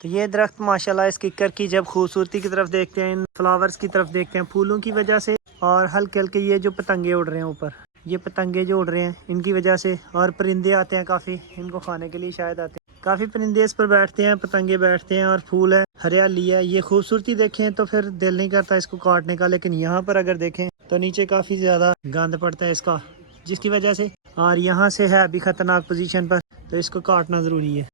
तो ये दरख्त माशाल्लाह इस किक्कर की जब खूबसूरती की तरफ देखते हैं, इन फ्लावर्स की तरफ देखते हैं फूलों की वजह से, और हल्के हल्के ये जो पतंगे उड़ रहे हैं ऊपर, ये पतंगे जो उड़ रहे हैं इनकी वजह से, और परिंदे आते हैं काफ़ी इनको खाने के लिए शायद आते हैं, काफ़ी परिंदे इस पर बैठते हैं, पतंगे बैठते हैं, और फूल है, हरियाली है। ये खूबसूरती देखें तो फिर दिल नहीं करता इसको काटने का, लेकिन यहाँ पर अगर देखें तो नीचे काफ़ी ज़्यादा गंद पड़ता है इसका, जिसकी वजह से, और यहाँ से है अभी ख़तरनाक पोजीशन पर, तो इसको काटना ज़रूरी है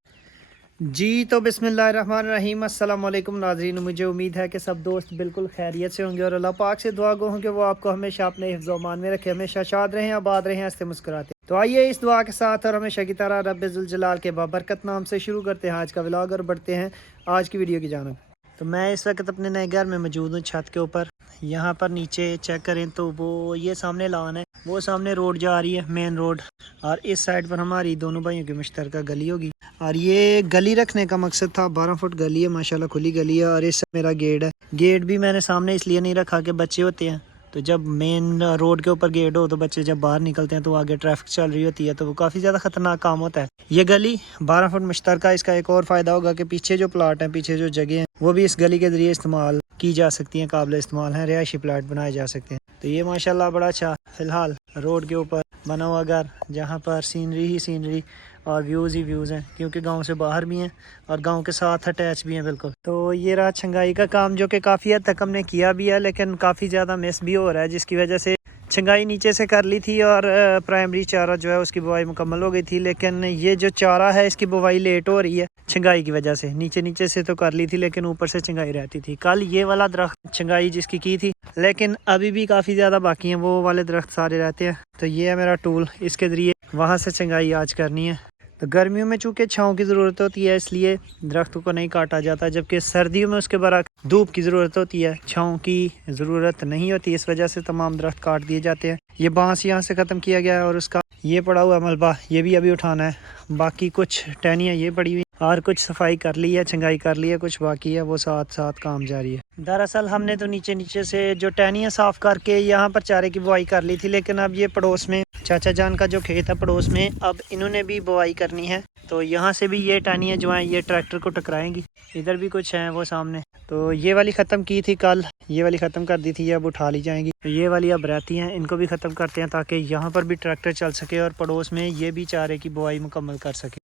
जी। तो बिस्मिल्लाहिर्रहमानिर्रहीम, अस्सलाम वालेकुम नाज़रीन। मुझे उम्मीद है कि सब दोस्त बिल्कुल खैरियत से होंगे और अल्लाह पाक से दुआ गो हूँ कि वो आपको हमेशा अपने हिफ्ज़-ओ-अमान में रखे, हमेशा शाद रहें, आबाद रहें, हंसते मुस्कुराते। तो आइए इस दुआ के साथ और हमेशा की तरह रब्बे ज़ुल जलाल के बाबरकत नाम से शुरू करते हैं आज का व्लॉग और बढ़ते हैं आज की वीडियो की जानिब। तो मैं इस वक्त अपने नए घर में मौजूद हूँ, छत के ऊपर। यहाँ पर नीचे चेक करें तो वो ये सामने लॉन है, वो सामने रोड जा रही है, मेन रोड, और इस साइड पर हमारी दोनों भाइयों की मुश्तरका गली होगी। और ये गली रखने का मकसद था, 12 फुट गली है माशाल्लाह, खुली गली है, और इस मेरा गेट है। गेट भी मैंने सामने इसलिए नहीं रखा कि बच्चे होते हैं, तो जब मेन रोड के ऊपर गेट हो तो बच्चे जब बाहर निकलते हैं तो आगे ट्रैफिक चल रही होती है, तो वो काफ़ी ज़्यादा ख़तरनाक काम होता है। ये गली 12 फुट मुश्तरका, इसका एक और फ़ायदा होगा कि पीछे जो प्लाट हैं, पीछे जो जगह हैं, वो भी इस गली के ज़रिए इस्तेमाल की जा सकती हैं, काबिल इस्तेमाल हैं, रिहायशी प्लाट बनाए जा सकते हैं। तो ये माशाल्लाह बड़ा अच्छा फ़िलहाल रोड के ऊपर बना हुआ घर, जहाँ पर सीनरी ही सीनरी और व्यूज़ ही व्यूज़ हैं, क्योंकि गांव से बाहर भी हैं और गांव के साथ अटैच भी हैं बिल्कुल। तो ये रहा छंगाई का काम, जो कि काफ़ी हद तक हमने किया भी है, लेकिन काफ़ी ज़्यादा मिस भी हो रहा है, जिसकी वजह से छंगाई नीचे से कर ली थी और प्राइमरी चारा जो है उसकी बुवाई मुकम्मल हो गई थी, लेकिन ये जो चारा है इसकी बुवाई लेट हो रही है छंगाई की वजह से। नीचे से तो कर ली थी, लेकिन ऊपर से छंगाई रहती थी। कल ये वाला दरख्त छंगाई जिसकी की थी, लेकिन अभी भी काफ़ी ज़्यादा बाकी हैं, वो वाले दरख्त सारे रहते हैं। तो ये है मेरा टूल, इसके ज़रिए वहाँ से छंगाई आज करनी है। तो गर्मियों में चूँकि छाँव की ज़रूरत होती है, इसलिए दरख्तों को नहीं काटा जाता, जबकि सर्दियों में उसके बरक्स धूप की ज़रूरत होती है, छाँव की ज़रूरत नहीं होती, इस वजह से तमाम दरख्त काट दिए जाते हैं। ये बांस यहाँ से ख़त्म किया गया है, और उसका ये पड़ा हुआ मलबा ये भी अभी उठाना है। बाकी कुछ टहनियाँ ये पड़ी हुई, और कुछ सफाई कर ली है, छंगाई कर ली है, कुछ बाकी है, वो साथ साथ काम जारी है। दरअसल हमने तो नीचे से जो टहनियाँ साफ़ करके यहाँ पर चारे की बुआई कर ली थी, लेकिन अब ये पड़ोस में चाचा जान का जो खेत है पड़ोस में, अब इन्होंने भी बुआई करनी है, तो यहाँ से भी ये टहनियाँ जो हैं ये ट्रैक्टर को टकराएंगी। इधर भी कुछ हैं वो सामने, तो ये वाली ख़त्म की थी कल, ये वाली ख़त्म कर दी थी, अब उठा ली जाएंगी। तो ये वाली अब रहती हैं, इनको भी ख़त्म करते हैं ताकि यहाँ पर भी ट्रैक्टर चल सके और पड़ोस में ये भी चारे की बुआई मुकम्मल कर सके।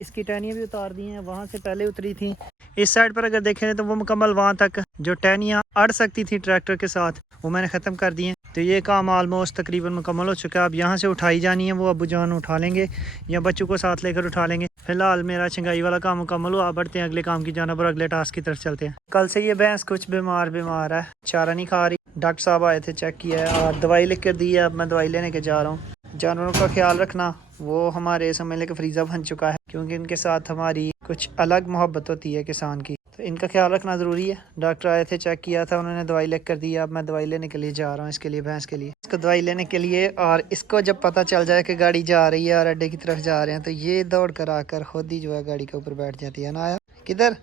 इसकी टहनियाँ भी उतार दी हैं, वहाँ से पहले उतरी थी। इस साइड पर अगर देखें तो वो मुकम्मल वहाँ तक जो टहनियाँ अड़ सकती थी ट्रैक्टर के साथ, वो मैंने ख़त्म कर दी हैं। तो ये काम आलमोस्ट तकरीबन मुकम्मल हो चुका है। अब यहाँ से उठाई जानी है, वो अब्बू जान उठा लेंगे या बच्चों को साथ लेकर उठा लेंगे। फिलहाल मेरा छंगाई वाला काम मुकम्मल हुआ, बढ़ते हैं अगले काम की जानिब और अगले टास्क की तरफ चलते हैं। कल से ये भैंस कुछ बीमार है, चारा नहीं खा रही। डॉक्टर साहब आए थे, चेक किया है और दवाई लिख कर दी है। अब मैं दवाई लेने के जा रहा हूँ। जानवरों का ख्याल रखना वो हमारे समझ लें कि फरीज़ा बन चुका है, क्योंकि इनके साथ हमारी कुछ अलग मोहब्बत होती है किसान की, तो इनका ख्याल रखना ज़रूरी है। डॉक्टर आए थे, चेक किया था, उन्होंने दवाई लिख कर दी। अब मैं दवाई लेने के लिए जा रहा हूँ इसके लिए, भैंस के लिए, इसको दवाई लेने के लिए। और इसको जब पता चल जाए कि गाड़ी जा रही है और अड्डे की तरफ जा रहे हैं, तो ये दौड़ कर आकर खुद ही जो है गाड़ी के ऊपर बैठ जाती है ना। आया किधर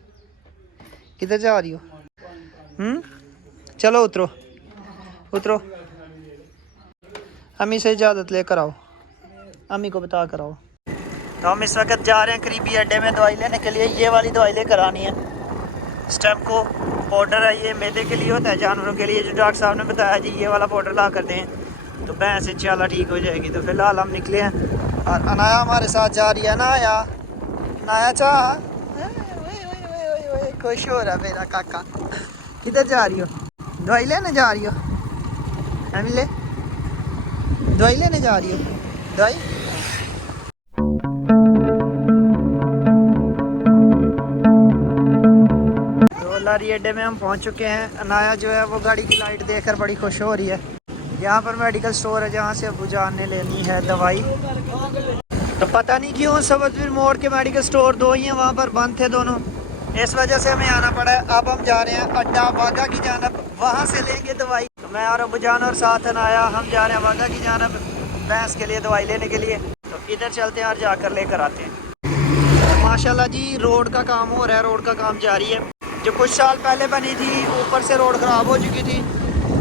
किधर जा रही हो? चलो उतरो उतरो, अम्मी से इजाज़त लेकर आओ, अम्मी को बता कर आओ। तो हम इस वक्त जा रहे हैं करीबी अड्डे में दवाई लेने के लिए। ये वाली दवाई लेकर आनी है, स्टेप को पाउडर है, ये मैदे के लिए होता है जानवरों के लिए, जो डॉक्टर साहब ने बताया जी ये वाला पाउडर ला कर दें तो भैंस इंशाल्लाह ठीक हो जाएगी। तो फिलहाल हम निकले हैं और अनाया हमारे साथ जा रही है। नाया चाह खुश हो रहा है मेरा काका। किधर जा रही हो? दवाई लेने जा रही हो? ले दवाई लेने जा रही हो? दवाई सलारी अड्डे में हम पहुंच चुके हैं। अनाया जो है वो गाड़ी की लाइट देखकर बड़ी खुश हो रही है। यहाँ पर मेडिकल स्टोर है जहाँ से अबू जान ने लेनी है दवाई। तो पता नहीं क्यों सबतपुर मोड़ के मेडिकल स्टोर दो ही हैं, वहाँ पर बंद थे दोनों, इस वजह से हमें आना पड़ा है। अब हम जा रहे हैं अड्डा वाघा की जानब, वहाँ से लेंगे दवाई। तो मैं और अबू जान और साथ अनाया हम जा रहे हैं वाघा की जानब भैंस के लिए दवाई लेने के लिए। तो इधर चलते हैं और जाकर लेकर आते हैं। माशाल्लाह जी रोड का काम हो रहा है, रोड का काम जारी है। जो कुछ साल पहले बनी थी ऊपर से रोड ख़राब हो चुकी थी,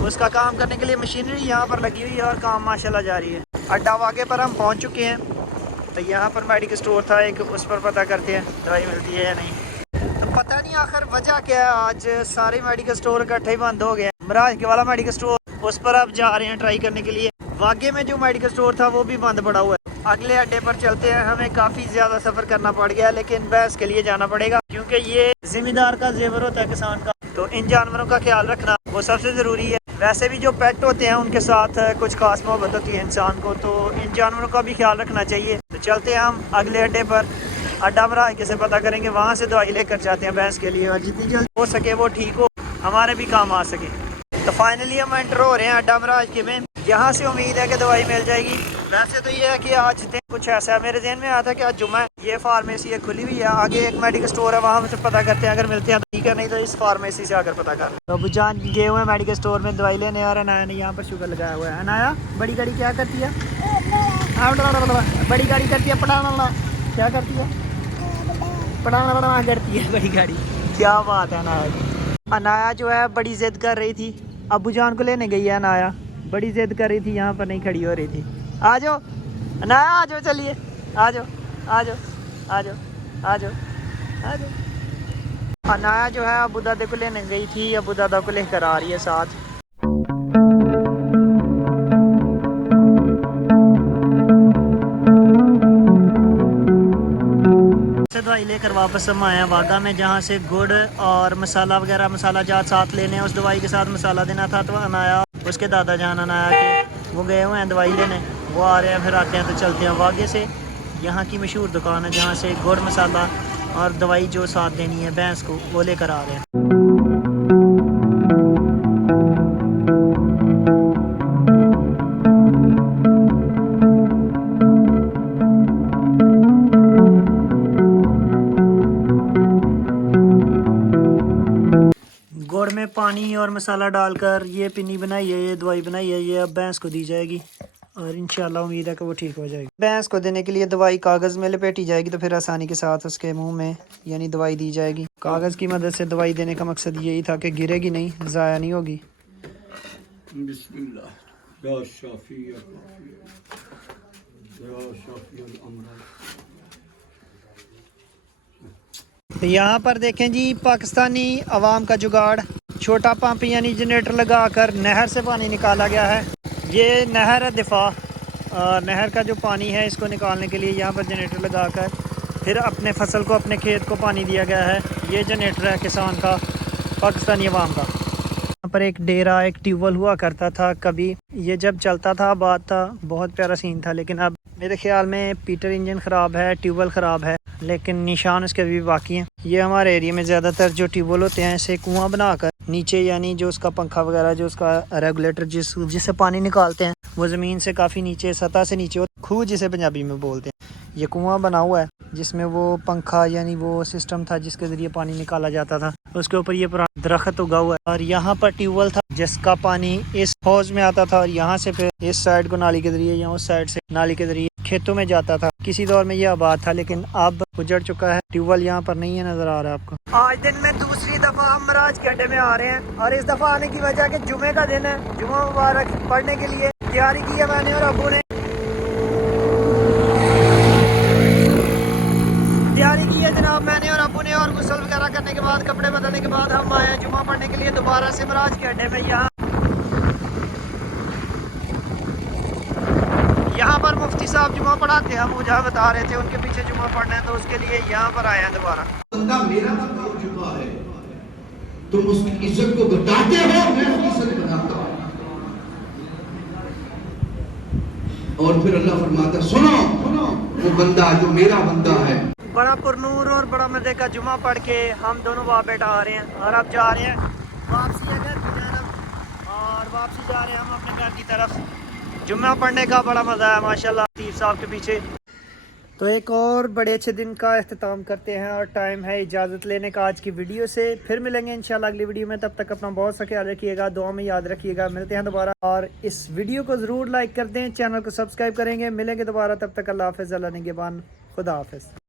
उसका काम करने के लिए मशीनरी यहाँ पर लगी हुई है और काम माशाल्लाह जारी है। अड्डा वागे पर हम पहुँच चुके हैं। तो यहाँ पर मेडिकल स्टोर था एक, उस पर पता करते हैं दवाई मिलती है या नहीं। तो पता नहीं आखिर वजह क्या है, आज सारे मेडिकल स्टोर इकट्ठे ही बंद हो गए। मराज के वाला मेडिकल स्टोर, उस पर अब जा रहे हैं ट्राई करने के लिए। वागे में जो मेडिकल स्टोर था वो भी बंद पड़ा हुआ है। अगले अड्डे पर चलते हैं। हमें काफ़ी ज़्यादा सफ़र करना पड़ गया, लेकिन भैंस के लिए जाना पड़ेगा क्योंकि ये जिम्मेदार का जेवर होता है किसान का। तो इन जानवरों का ख्याल रखना वो सबसे ज़रूरी है। वैसे भी जो पेट होते हैं उनके साथ कुछ खास मोहब्बत होती है इंसान को, तो इन जानवरों का भी ख्याल रखना चाहिए। तो चलते हैं हम अगले अड्डे पर। अड्डा मराज से पता करेंगे, वहाँ से दवाई लेकर जाते हैं भैंस के लिए, और जितनी जल्दी हो सके वो ठीक हो, हमारे भी काम आ सके। तो फाइनली हम एंटर हो रहे हैं अड्डा मराज के में। यहाँ से उम्मीद है कि दवाई मिल जाएगी। वैसे तो ये है कि आज दिन कुछ ऐसा है, मेरे जहन में आया था कि आज जुम्मा है, ये फार्मेसी है खुली हुई है, आगे एक मेडिकल स्टोर है, वहाँ से पता करते हैं, अगर मिलते हैं तो ठीक है, नहीं तो इस फार्मेसी से आकर पता कर। तो अबू जान गए हुए हैं मेडिकल स्टोर में दवाई लेने, और अनाया ने यहाँ पर शुगर लगाया हुआ है। अनाया बड़ी गाड़ी क्या करती है? बड़ी गाड़ी करती है पटाना, क्या करती है? पटाना करती है बड़ी गाड़ी। क्या बात है अनाया। अनाया जो है बड़ी जिद कर रही थी, अबू जान को लेने गई है। अनाया बड़ी जिद कर रही थी, यहाँ पर नहीं खड़ी हो रही थी। आ जाओ अनाया, आ जाओ, चलिए आ जाओ आ जाओ आ जाओ आ जाओ आ जाओ। अनाया जो है अबू दादा को लेने गई थी, अबू दादा को लेकर आ रही है साथ। दवाई लेकर वापस हम आए हैं वाघा में, जहाँ से गुड़ और मसाला वगैरह मसाला जात साथ लेने हैं। उस दवाई के साथ मसाला देना था। तो अनाया उसके दादा जान अनाया के वो गए हुए हैं दवाई लेने, वो आ रहे हैं, फिर आते हैं। तो चलते हैं वाघे से, यहाँ की मशहूर दुकान है जहाँ से गुड़ मसाला और दवाई जो साथ देनी है भैंस को वो लेकर आ रहे हैं। गुड़ में पानी और मसाला डालकर ये पिन्नी बनाई है, ये दवाई बनाई है, ये अब भैंस को दी जाएगी और इंशाल्लाह उम्मीद है कि वो ठीक हो जाएगी। भैंस को देने के लिए दवाई कागज़ में लपेटी जाएगी, तो फिर आसानी के साथ उसके मुंह में यानी दवाई दी जाएगी। कागज़ की मदद से दवाई देने का मकसद यही था कि गिरेगी नहीं, ज़ाया नहीं होगी। तो यहाँ पर देखें जी पाकिस्तानी अवाम का जुगाड़, छोटा पंप यानी जनरेटर लगाकर नहर से पानी निकाला गया है। ये नहर है दिफा, नहर का जो पानी है इसको निकालने के लिए यहाँ पर जनरेटर लगाकर फिर अपने फसल को, अपने खेत को पानी दिया गया है। ये जनरेटर है किसान का, पाकिस्तानी अवाम का। यहाँ पर एक डेरा, एक ट्यूबवेल हुआ करता था कभी, ये जब चलता था बात था, बहुत प्यारा सीन था। लेकिन अब मेरे ख्याल में पीटर इंजन ख़राब है, ट्यूबवेल ख़राब है, लेकिन निशान उसके अभी बाकी हैं। ये हमारे एरिया में ज़्यादातर जो ट्यूबवेल होते हैं ऐसे कुआं बनाकर नीचे, यानी जो उसका पंखा वगैरह, जो उसका रेगुलेटर जिससे पानी निकालते हैं, वो ज़मीन से काफ़ी नीचे, सतह से नीचे, खूह जिसे पंजाबी में बोलते हैं। ये कुआं बना हुआ है जिसमें वो पंखा यानी वो सिस्टम था जिसके ज़रिए पानी निकाला जाता था। उसके ऊपर ये पुराना दरख्त उगा हुआ है और यहाँ पर ट्यूबवेल था जिसका पानी इस हौज में आता था और यहाँ से फिर इस साइड को नाली के ज़रिए या उस साइड से नाली के ज़रिए खेतों में जाता था। किसी दौर में ये आबाद था, लेकिन अब उजड़ चुका है। ट्यूबवेल यहाँ पर नहीं है, नज़र आ रहा है आपको। आज दिन में दूसरी दफ़ा हम मराज के अड्डे में आ रहे हैं और इस दफ़ा आने की वजह कि जुमे का दिन है, जुमा मुबारक पढ़ने के लिए तैयारी की है मैंने और अबू ने। तैयारी की है जनाब मैंने और अबू ने, और गुस्ल वगैरह करने के बाद, कपड़े बदलने के बाद हम आए हैं जुमा पढ़ने के लिए दोबारा से मराज के अड्डे में। यहाँ पर मुफ्ती साहब जुमा पढ़ाते हैं, मुझे बता रहे थे उनके पीछे जुमा पढ़ना है, तो उसके लिए यहाँ पर आए हैं दोबारा। बंदा मेरा हो चुका है, तुम उसकी इज्जत को बताते हो, मैं उसकी इज्जत बनाता हूँ। और फिर अल्लाह फरमाता, सुनो सुनो, वो बंदा जो मेरा बंदा है बड़ा पुरनूर और बड़ा मज़े का जुमा पढ़ के हम दोनों वहाँ बैठा आ रहे हैं और अब जा रहे हैं वापसी है घर की तरफ और वापसी जा रहे हैं हम अपने घर की तरफ। जुम्मा पढ़ने का बड़ा मज़ा है माशाल्लाह लतीफ़ साहब के पीछे। तो एक और बड़े अच्छे दिन का अख्ताम करते हैं और टाइम है इजाज़त लेने का आज की वीडियो से। फिर मिलेंगे इंशाल्लाह अगली वीडियो में, तब तक अपना बहुत सा ख्याल रखिएगा, दुआ में याद रखिएगा। मिलते हैं दोबारा और इस वीडियो को ज़रूर लाइक कर दें, चैनल को सब्सक्राइब करेंगे। मिलेंगे दोबारा, तब तक अल्लाह हाफ़िज़, अल्लाह निगहबान, खुदा हाफ़िज़।